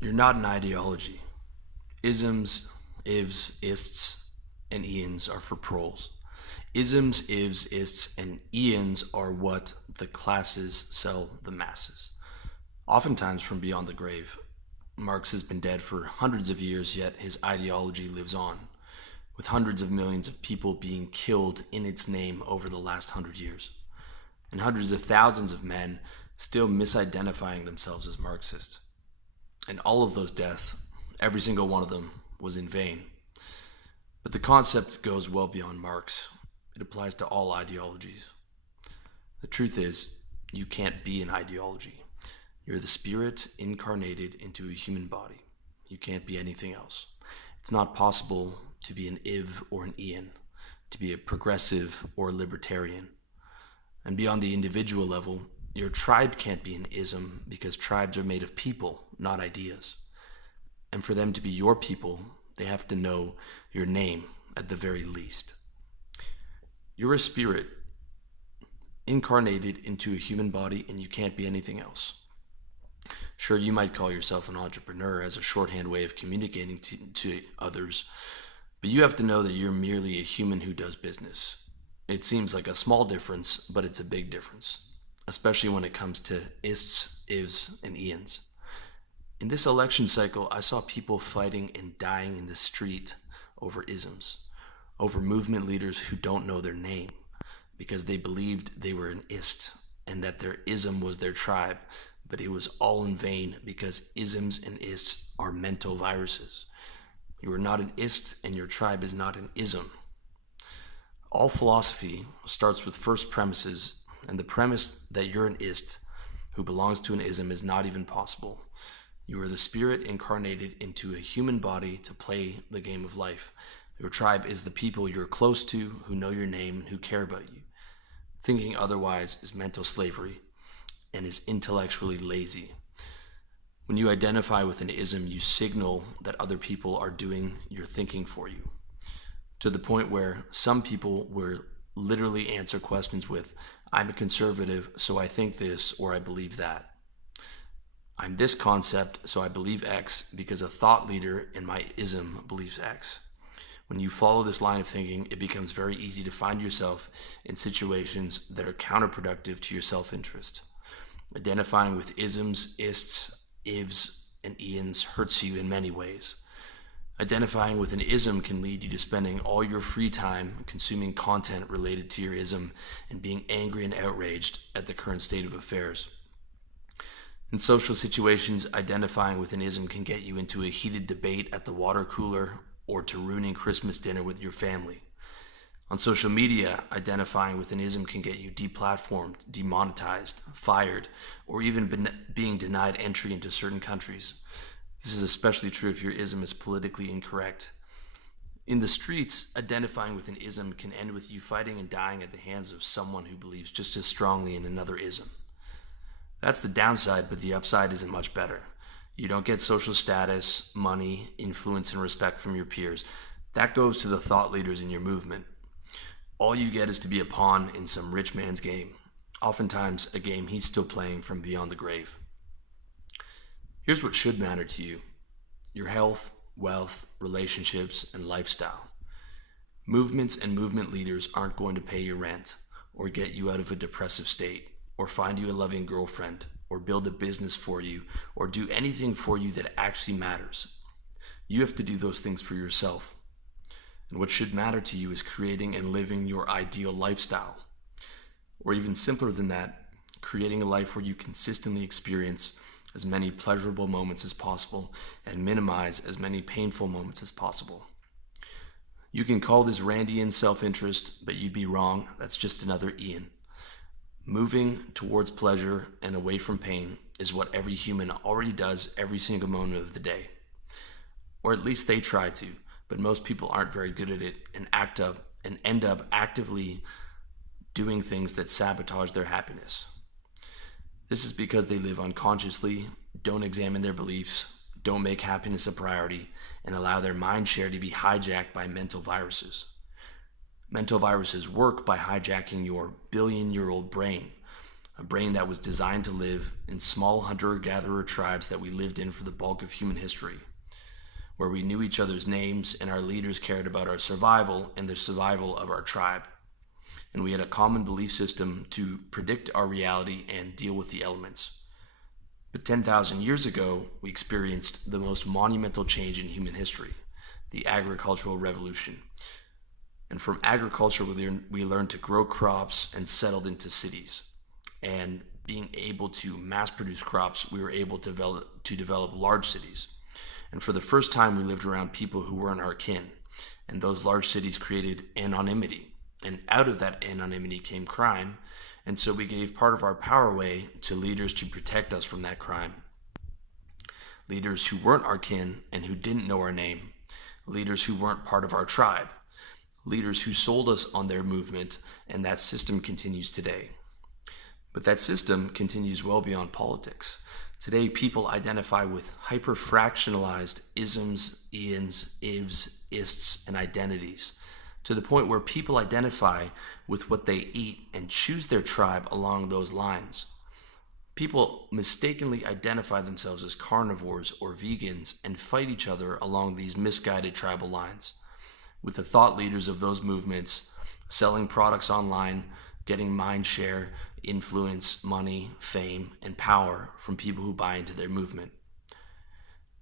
You're not an ideology. Isms, ifs, ists, and ians are for proles. Isms, ifs, ists, and ians are what the classes sell the masses. Oftentimes from beyond the grave. Marx has been dead for hundreds of years, yet his ideology lives on, with hundreds of millions of people being killed in its name over the last 100 years, and hundreds of thousands of men still misidentifying themselves as Marxist. And all of those deaths, every single one of them, was in vain. But the concept goes well beyond Marx. It applies to all ideologies. The truth is, you can't be an ideology. You're the spirit incarnated into a human body. You can't be anything else. It's not possible to be an IV or an Ian, to be a progressive or a libertarian. And beyond the individual level, your tribe can't be an ism because tribes are made of people, not ideas. And for them to be your people, they have to know your name at the very least. You're a spirit incarnated into a human body, and you can't be anything else. Sure, you might call yourself an entrepreneur as a shorthand way of communicating to others, but you have to know that you're merely a human who does business. It seems like a small difference, but it's a big difference, especially when it comes to ists, ifs, and ians. In this election cycle, I saw people fighting and dying in the street over isms, over movement leaders who don't know their name because they believed they were an ist and that their ism was their tribe, but it was all in vain because isms and ists are mental viruses. You are not an ist and your tribe is not an ism. All philosophy starts with first premises, and the premise that you're an ist who belongs to an ism is not even possible. You are the spirit incarnated into a human body to play the game of life. Your tribe is the people you're close to, who know your name, and who care about you. Thinking otherwise is mental slavery and is intellectually lazy. When you identify with an ism, you signal that other people are doing your thinking for you, to the point where some people will literally answer questions with, I'm a conservative, so I think this, or I believe that. I'm this concept, so I believe X because a thought leader in my ism believes X. When you follow this line of thinking, it becomes very easy to find yourself in situations that are counterproductive to your self-interest. Identifying with isms, ists, ifs, and ians hurts you in many ways. Identifying with an ism can lead you to spending all your free time consuming content related to your ism and being angry and outraged at the current state of affairs. In social situations, identifying with an ism can get you into a heated debate at the water cooler or to ruining Christmas dinner with your family. On social media, identifying with an ism can get you deplatformed, demonetized, fired, or even being denied entry into certain countries. This is especially true if your ism is politically incorrect. In the streets, identifying with an ism can end with you fighting and dying at the hands of someone who believes just as strongly in another ism. That's the downside, but the upside isn't much better. You don't get social status, money, influence, and respect from your peers. That goes to the thought leaders in your movement. All you get is to be a pawn in some rich man's game, oftentimes a game he's still playing from beyond the grave. Here's what should matter to you: your health, wealth, relationships, and lifestyle. Movements and movement leaders aren't going to pay your rent, or get you out of a depressive state, or find you a loving girlfriend, or build a business for you, or do anything for you that actually matters. You have to do those things for yourself. And what should matter to you is creating and living your ideal lifestyle. Or even simpler than that, creating a life where you consistently experience as many pleasurable moments as possible and minimize as many painful moments as possible. You can call this Randian self-interest, but you'd be wrong. That's just another Ian. Moving towards pleasure and away from pain is what every human already does every single moment of the day. Or at least they try to, but most people aren't very good at it and end up actively doing things that sabotage their happiness. This is because they live unconsciously, don't examine their beliefs, don't make happiness a priority, and allow their mind share to be hijacked by mental viruses. Mental viruses work by hijacking your billion-year-old brain, a brain that was designed to live in small hunter-gatherer tribes that we lived in for the bulk of human history, where we knew each other's names and our leaders cared about our survival and the survival of our tribe. And we had a common belief system to predict our reality and deal with the elements. But 10,000 years ago, we experienced the most monumental change in human history, the agricultural revolution. And from agriculture, we learned to grow crops and settled into cities. And being able to mass produce crops, we were able to develop large cities. And for the first time, we lived around people who weren't our kin. And those large cities created anonymity. And out of that anonymity came crime. And so we gave part of our power away to leaders to protect us from that crime. Leaders who weren't our kin and who didn't know our name. Leaders who weren't part of our tribe. Leaders who sold us on their movement, and that system continues today. But that system continues well beyond politics. Today, people identify with hyper-fractionalized isms, ians, ivs, ists, and identities, to the point where people identify with what they eat and choose their tribe along those lines. People mistakenly identify themselves as carnivores or vegans and fight each other along these misguided tribal lines, with the thought leaders of those movements selling products online, getting mind share, influence, money, fame, and power from people who buy into their movement.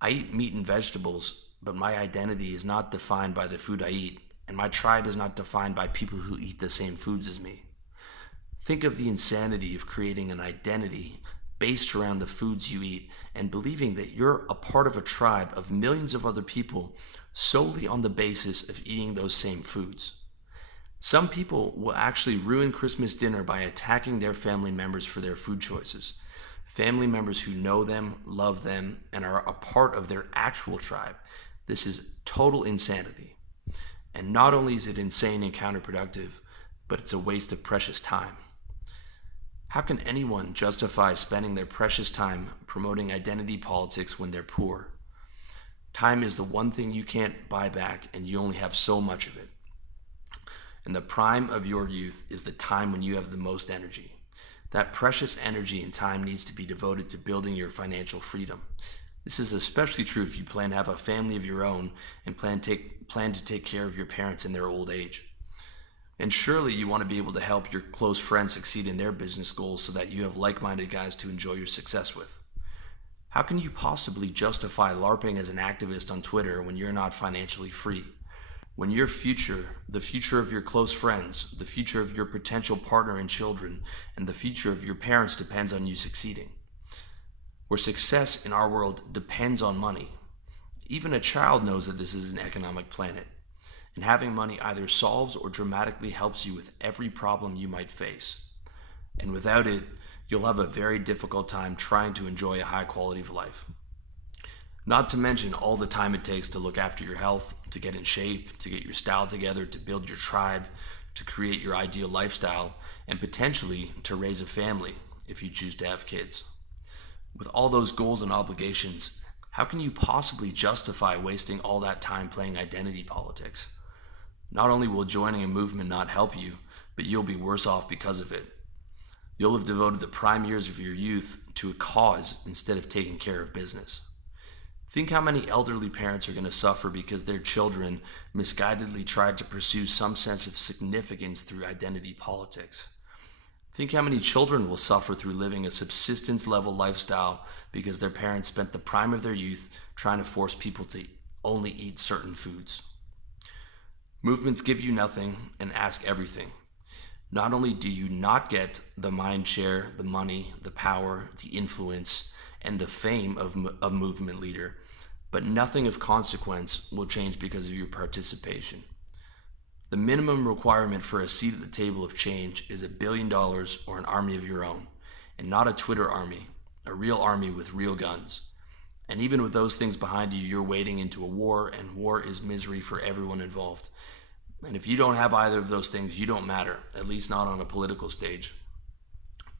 I eat meat and vegetables, but my identity is not defined by the food I eat, and my tribe is not defined by people who eat the same foods as me. Think of the insanity of creating an identity based around the foods you eat and believing that you're a part of a tribe of millions of other people solely on the basis of eating those same foods. Some people will actually ruin Christmas dinner by attacking their family members for their food choices. Family members who know them, love them, and are a part of their actual tribe. This is total insanity. And not only is it insane and counterproductive, but it's a waste of precious time. How can anyone justify spending their precious time promoting identity politics when they're poor? Time is the one thing you can't buy back, and you only have so much of it. And the prime of your youth is the time when you have the most energy. That precious energy and time needs to be devoted to building your financial freedom. This is especially true if you plan to have a family of your own and plan to take care of your parents in their old age. And surely you want to be able to help your close friends succeed in their business goals so that you have like-minded guys to enjoy your success with. How can you possibly justify LARPing as an activist on Twitter when you're not financially free? When your future, the future of your close friends, the future of your potential partner and children, and the future of your parents depends on you succeeding. Where success in our world depends on money. Even a child knows that this is an economic planet, and having money either solves or dramatically helps you with every problem you might face. And without it, you'll have a very difficult time trying to enjoy a high quality of life. Not to mention all the time it takes to look after your health, to get in shape, to get your style together, to build your tribe, to create your ideal lifestyle, and potentially to raise a family if you choose to have kids. With all those goals and obligations, how can you possibly justify wasting all that time playing identity politics? Not only will joining a movement not help you, but you'll be worse off because of it. You'll have devoted the prime years of your youth to a cause instead of taking care of business. Think how many elderly parents are going to suffer because their children misguidedly tried to pursue some sense of significance through identity politics. Think how many children will suffer through living a subsistence level lifestyle because their parents spent the prime of their youth trying to force people to only eat certain foods. Movements give you nothing and ask everything. Not only do you not get the mind share, the money, the power, the influence, and the fame of a movement leader, but nothing of consequence will change because of your participation. The minimum requirement for a seat at the table of change is $1 billion or an army of your own, and not a Twitter army, a real army with real guns. And even with those things behind you, you're wading into a war, and war is misery for everyone involved. And if you don't have either of those things, you don't matter, at least not on a political stage.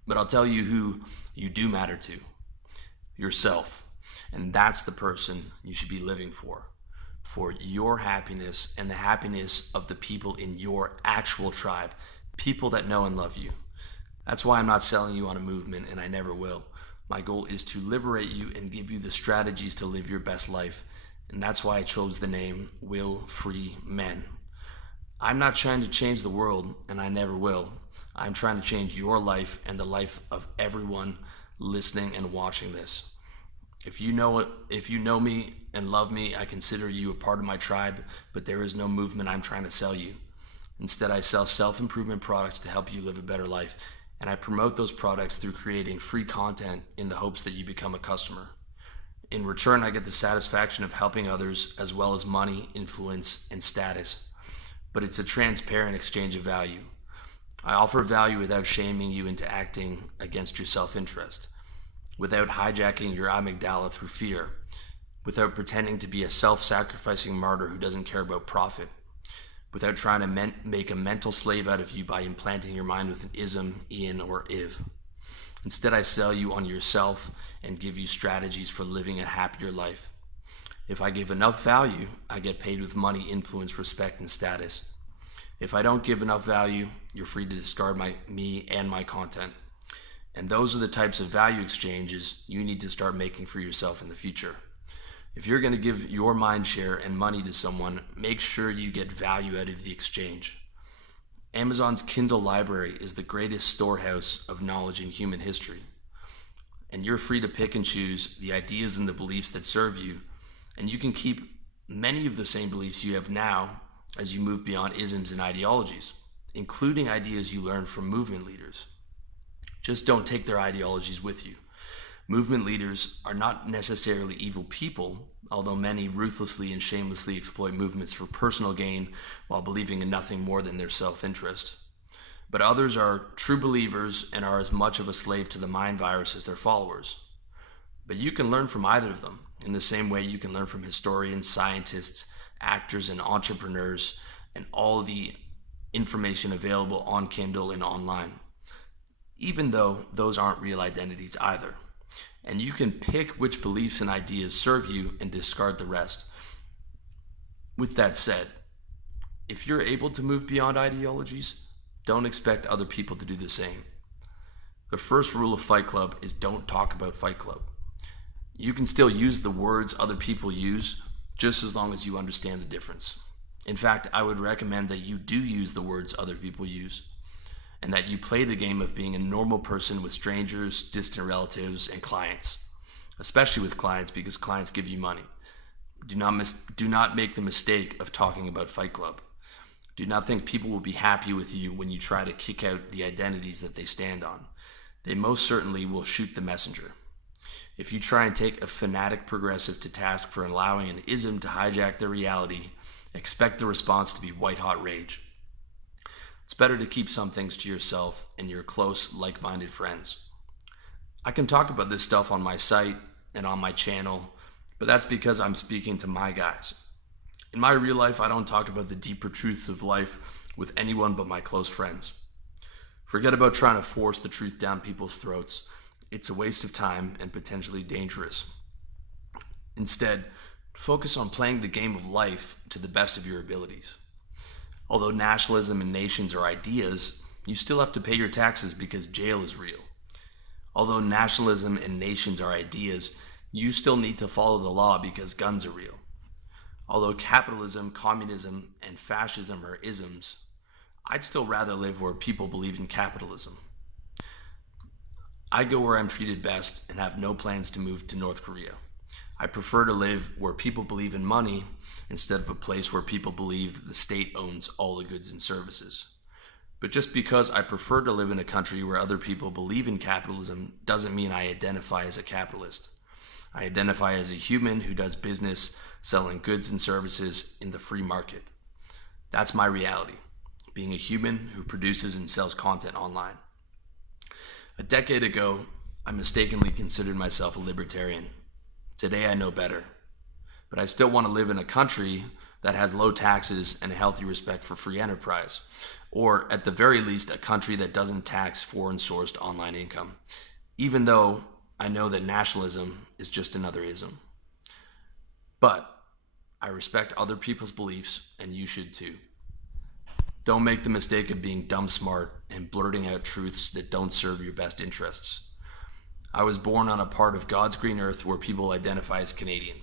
But I'll tell you who you do matter to. Yourself. And that's the person you should be living for your happiness and the happiness of the people in your actual tribe, people that know and love you. That's why I'm not selling you on a movement, and I never will. My goal is to liberate you and give you the strategies to live your best life. And that's why I chose the name Will Free Men. I'm not trying to change the world, and I never will. I'm trying to change your life and the life of everyone listening and watching this. If you know me and love me, I consider you a part of my tribe, but there is no movement I'm trying to sell you. Instead, I sell self-improvement products to help you live a better life, and I promote those products through creating free content in the hopes that you become a customer. In return, I get the satisfaction of helping others as well as money, influence, and status. But it's a transparent exchange of value. I offer value without shaming you into acting against your self-interest, without hijacking your amygdala through fear, without pretending to be a self-sacrificing martyr who doesn't care about profit, without trying to make a mental slave out of you by implanting your mind with an ism, in, or if. Instead, I sell you on yourself and give you strategies for living a happier life. If I give enough value, I get paid with money, influence, respect, and status. If I don't give enough value, you're free to discard me and my content. And those are the types of value exchanges you need to start making for yourself in the future. If you're going to give your mind share and money to someone, make sure you get value out of the exchange. Amazon's Kindle library is the greatest storehouse of knowledge in human history. And you're free to pick and choose the ideas and the beliefs that serve you, and you can keep many of the same beliefs you have now as you move beyond isms and ideologies, including ideas you learn from movement leaders. Just don't take their ideologies with you. Movement leaders are not necessarily evil people, although many ruthlessly and shamelessly exploit movements for personal gain while believing in nothing more than their self-interest. But others are true believers and are as much of a slave to the mind virus as their followers. But you can learn from either of them, in the same way you can learn from historians, scientists, actors, and entrepreneurs, and all the information available on Kindle and online, even though those aren't real identities either. And you can pick which beliefs and ideas serve you and discard the rest. With that said, if you're able to move beyond ideologies, don't expect other people to do the same. The first rule of Fight Club is don't talk about Fight Club. You can still use the words other people use just as long as you understand the difference. In fact, I would recommend that you do use the words other people use, and that you play the game of being a normal person with strangers, distant relatives, and clients, especially with clients because clients give you money. Do not make the mistake of talking about Fight Club. Do not think people will be happy with you when you try to kick out the identities that they stand on. They most certainly will shoot the messenger. If you try and take a fanatic progressive to task for allowing an ism to hijack their reality, expect the response to be white-hot rage. It's better to keep some things to yourself and your close, like-minded friends. I can talk about this stuff on my site and on my channel, but that's because I'm speaking to my guys. In my real life, I don't talk about the deeper truths of life with anyone but my close friends. Forget about trying to force the truth down people's throats. It's a waste of time and potentially dangerous. Instead, focus on playing the game of life to the best of your abilities. Although nationalism and nations are ideas, you still have to pay your taxes because jail is real. Although nationalism and nations are ideas, you still need to follow the law because guns are real. Although capitalism, communism, and fascism are isms, I'd still rather live where people believe in capitalism. I go where I'm treated best and have no plans to move to North Korea. I prefer to live where people believe in money instead of a place where people believe that the state owns all the goods and services. But just because I prefer to live in a country where other people believe in capitalism doesn't mean I identify as a capitalist. I identify as a human who does business selling goods and services in the free market. That's my reality, being a human who produces and sells content online. A decade ago, I mistakenly considered myself a libertarian. Today I know better. But I still want to live in a country that has low taxes and a healthy respect for free enterprise. Or at the very least, a country that doesn't tax foreign-sourced online income. Even though I know that nationalism is just another ism. But I respect other people's beliefs, and you should too. Don't make the mistake of being dumb smart and blurting out truths that don't serve your best interests. I was born on a part of God's green earth where people identify as Canadian.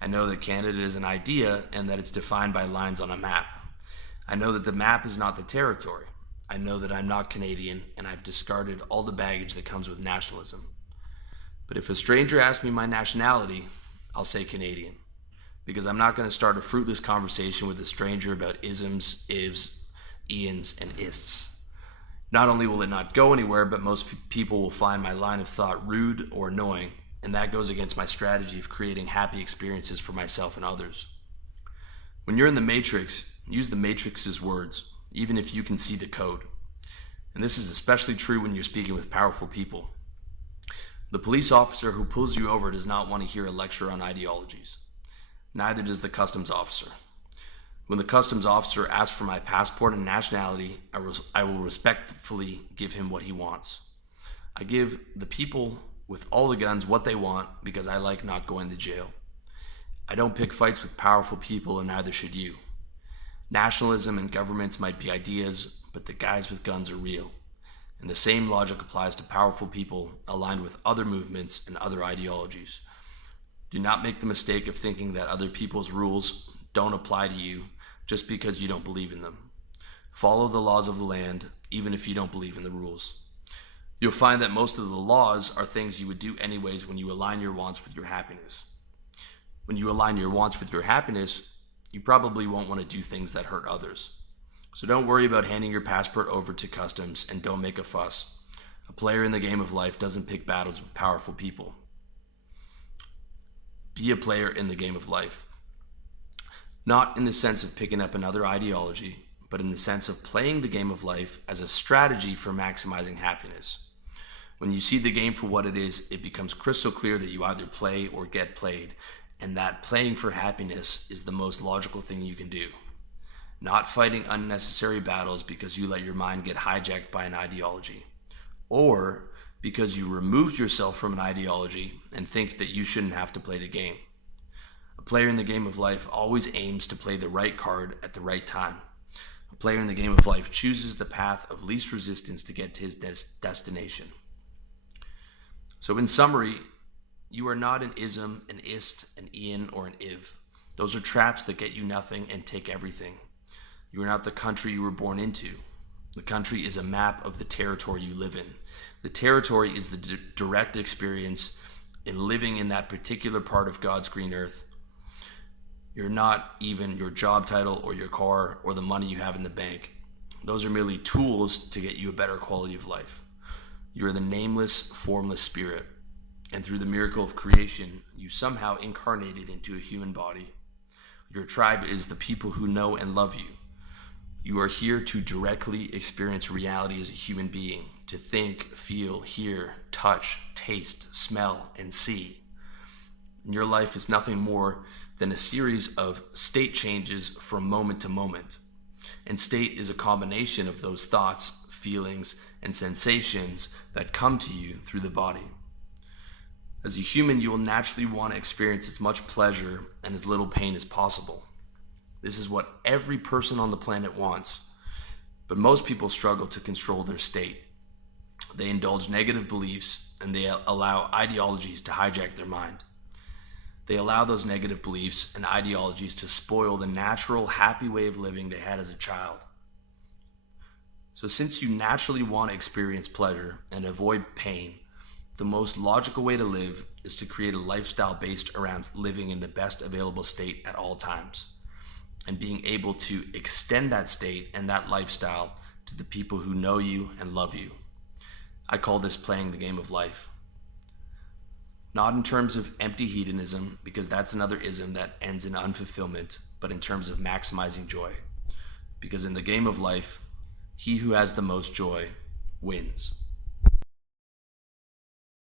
I know that Canada is an idea and that it's defined by lines on a map. I know that the map is not the territory. I know that I'm not Canadian, and I've discarded all the baggage that comes with nationalism. But if a stranger asks me my nationality, I'll say Canadian, because I'm not going to start a fruitless conversation with a stranger about isms, ifs, ians, and ists. Not only will it not go anywhere, but most people will find my line of thought rude or annoying, and that goes against my strategy of creating happy experiences for myself and others. When you're in the Matrix, use the Matrix's words, even if you can see the code. And this is especially true when you're speaking with powerful people. The police officer who pulls you over does not want to hear a lecture on ideologies. Neither does the customs officer. When the customs officer asks for my passport and nationality, I will respectfully give him what he wants. I give the people with all the guns what they want because I like not going to jail. I don't pick fights with powerful people, and neither should you. Nationalism and governments might be ideas, but the guys with guns are real. And the same logic applies to powerful people aligned with other movements and other ideologies. Do not make the mistake of thinking that other people's rules don't apply to you just because you don't believe in them. Follow the laws of the land, even if you don't believe in the rules. You'll find that most of the laws are things you would do anyways when you align your wants with your happiness. When you align your wants with your happiness, you probably won't want to do things that hurt others. So don't worry about handing your passport over to customs, and don't make a fuss. A player in the game of life doesn't pick battles with powerful people. Be a player in the game of life. Not in the sense of picking up another ideology, but in the sense of playing the game of life as a strategy for maximizing happiness. When you see the game for what it is, it becomes crystal clear that you either play or get played, and that playing for happiness is the most logical thing you can do. Not fighting unnecessary battles because you let your mind get hijacked by an ideology, or because you removed yourself from an ideology and think that you shouldn't have to play the game. A player in the game of life always aims to play the right card at the right time. A player in the game of life chooses the path of least resistance to get to his destination. So in summary, you are not an ism, an ist, an ian, or an iv. Those are traps that get you nothing and take everything. You are not the country you were born into. The country is a map of the territory you live in. The territory is the direct experience in living in that particular part of God's green earth. You're not even your job title or your car or the money you have in the bank. Those are merely tools to get you a better quality of life. You are the nameless, formless spirit. And through the miracle of creation, you somehow incarnated into a human body. Your tribe is the people who know and love you. You are here to directly experience reality as a human being, to think, feel, hear, touch, taste, smell, and see. And your life is nothing more than a series of state changes from moment to moment. And state is a combination of those thoughts, feelings, and sensations that come to you through the body. As a human, you will naturally want to experience as much pleasure and as little pain as possible. This is what every person on the planet wants, but most people struggle to control their state. They indulge negative beliefs, and they allow ideologies to hijack their mind. They allow those negative beliefs and ideologies to spoil the natural, happy way of living they had as a child. So since you naturally want to experience pleasure and avoid pain, the most logical way to live is to create a lifestyle based around living in the best available state at all times, and being able to extend that state and that lifestyle to the people who know you and love you. I call this playing the game of life. Not in terms of empty hedonism, because that's another ism that ends in unfulfillment, but in terms of maximizing joy. Because in the game of life, he who has the most joy wins.